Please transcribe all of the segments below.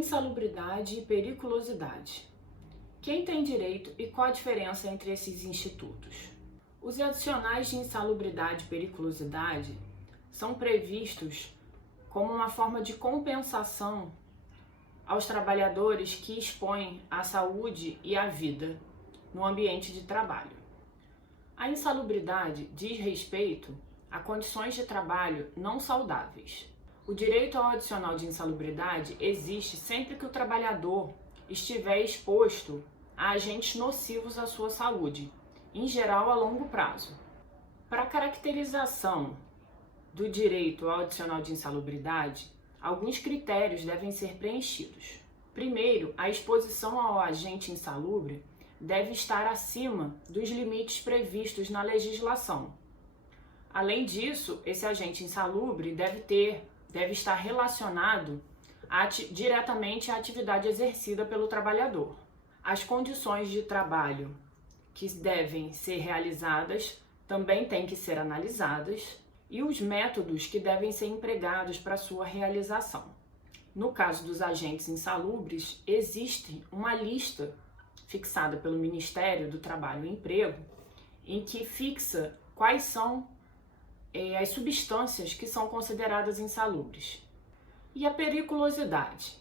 Insalubridade e periculosidade. Quem tem direito e qual a diferença entre esses institutos? Os adicionais de insalubridade e periculosidade são previstos como uma forma de compensação aos trabalhadores que expõem a saúde e a vida no ambiente de trabalho. A insalubridade diz respeito a condições de trabalho não saudáveis. O direito ao adicional de insalubridade existe sempre que o trabalhador estiver exposto a agentes nocivos à sua saúde, em geral a longo prazo. Para a caracterização do direito ao adicional de insalubridade, alguns critérios devem ser preenchidos. Primeiro, a exposição ao agente insalubre deve estar acima dos limites previstos na legislação. Além disso, esse agente insalubre deve estar relacionado diretamente à atividade exercida pelo trabalhador. As condições de trabalho que devem ser realizadas também têm que ser analisadas e os métodos que devem ser empregados para sua realização. No caso dos agentes insalubres, existe uma lista fixada pelo Ministério do Trabalho e Emprego em que fixa quais são as substâncias que são consideradas insalubres. E a periculosidade?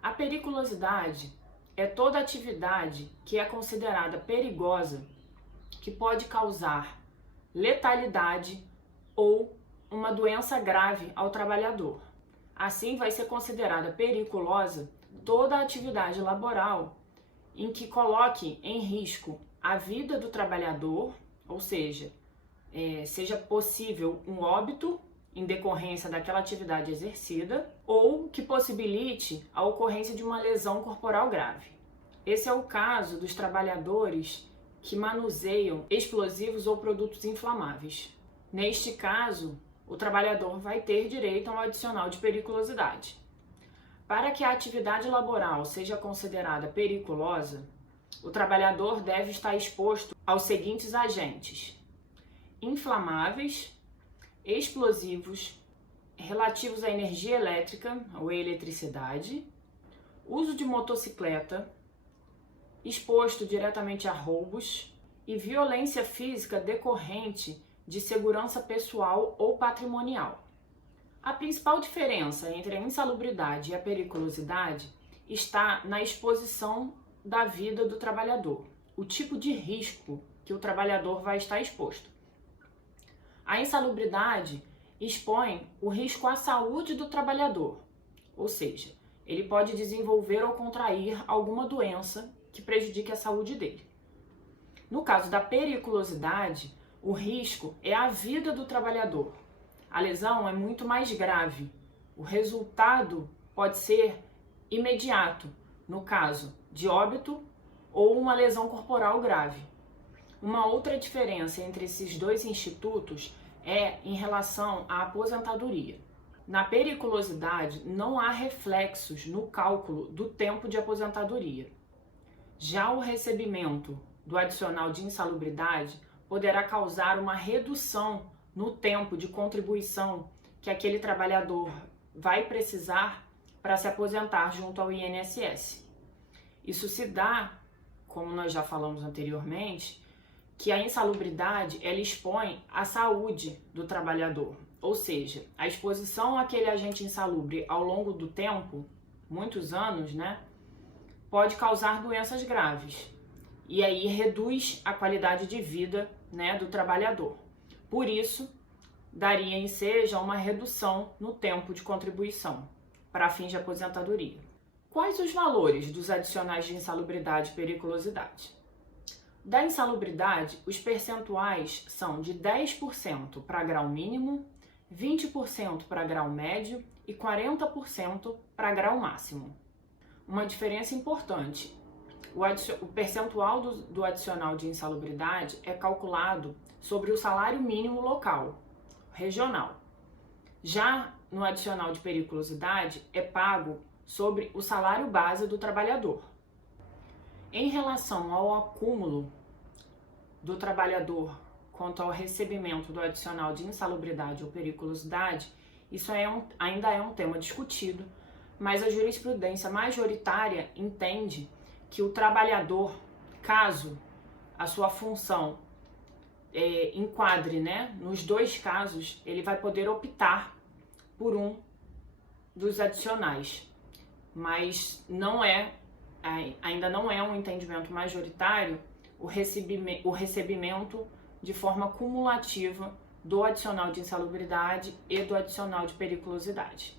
A periculosidade é toda atividade que é considerada perigosa, que pode causar letalidade ou uma doença grave ao trabalhador. Assim, vai ser considerada periculosa toda atividade laboral em que coloque em risco a vida do trabalhador, ou seja possível um óbito em decorrência daquela atividade exercida ou que possibilite a ocorrência de uma lesão corporal grave. Esse é o caso dos trabalhadores que manuseiam explosivos ou produtos inflamáveis. Neste caso, o trabalhador vai ter direito a um adicional de periculosidade. Para que a atividade laboral seja considerada periculosa, o trabalhador deve estar exposto aos seguintes agentes: inflamáveis, explosivos, relativos à energia elétrica ou eletricidade, uso de motocicleta, exposto diretamente a roubos e violência física decorrente de segurança pessoal ou patrimonial. A principal diferença entre a insalubridade e a periculosidade está na exposição da vida do trabalhador, o tipo de risco que o trabalhador vai estar exposto. A insalubridade expõe o risco à saúde do trabalhador, ou seja, ele pode desenvolver ou contrair alguma doença que prejudique a saúde dele. No caso da periculosidade, o risco é a vida do trabalhador. A lesão é muito mais grave. O resultado pode ser imediato, no caso de óbito ou uma lesão corporal grave. Uma outra diferença entre esses dois institutos é em relação à aposentadoria. Na periculosidade, não há reflexos no cálculo do tempo de aposentadoria. Já o recebimento do adicional de insalubridade poderá causar uma redução no tempo de contribuição que aquele trabalhador vai precisar para se aposentar junto ao INSS. Isso se dá, como nós já falamos anteriormente, que a insalubridade ela expõe a saúde do trabalhador, ou seja, a exposição àquele agente insalubre ao longo do tempo, muitos anos, pode causar doenças graves e aí reduz a qualidade de vida, do trabalhador. Por isso, daria ensejo a uma redução no tempo de contribuição para fins de aposentadoria. Quais os valores dos adicionais de insalubridade e periculosidade? Da insalubridade, os percentuais são de 10% para grau mínimo, 20% para grau médio e 40% para grau máximo. Uma diferença importante: o percentual do adicional de insalubridade é calculado sobre o salário mínimo local, regional. Já no adicional de periculosidade é pago sobre o salário base do trabalhador. Em relação ao acúmulo do trabalhador quanto ao recebimento do adicional de insalubridade ou periculosidade, isso ainda é um tema discutido, mas a jurisprudência majoritária entende que o trabalhador, caso a sua função enquadre, né, nos dois casos, ele vai poder optar por um dos adicionais, mas ainda não é um entendimento majoritário o recebimento de forma cumulativa do adicional de insalubridade e do adicional de periculosidade.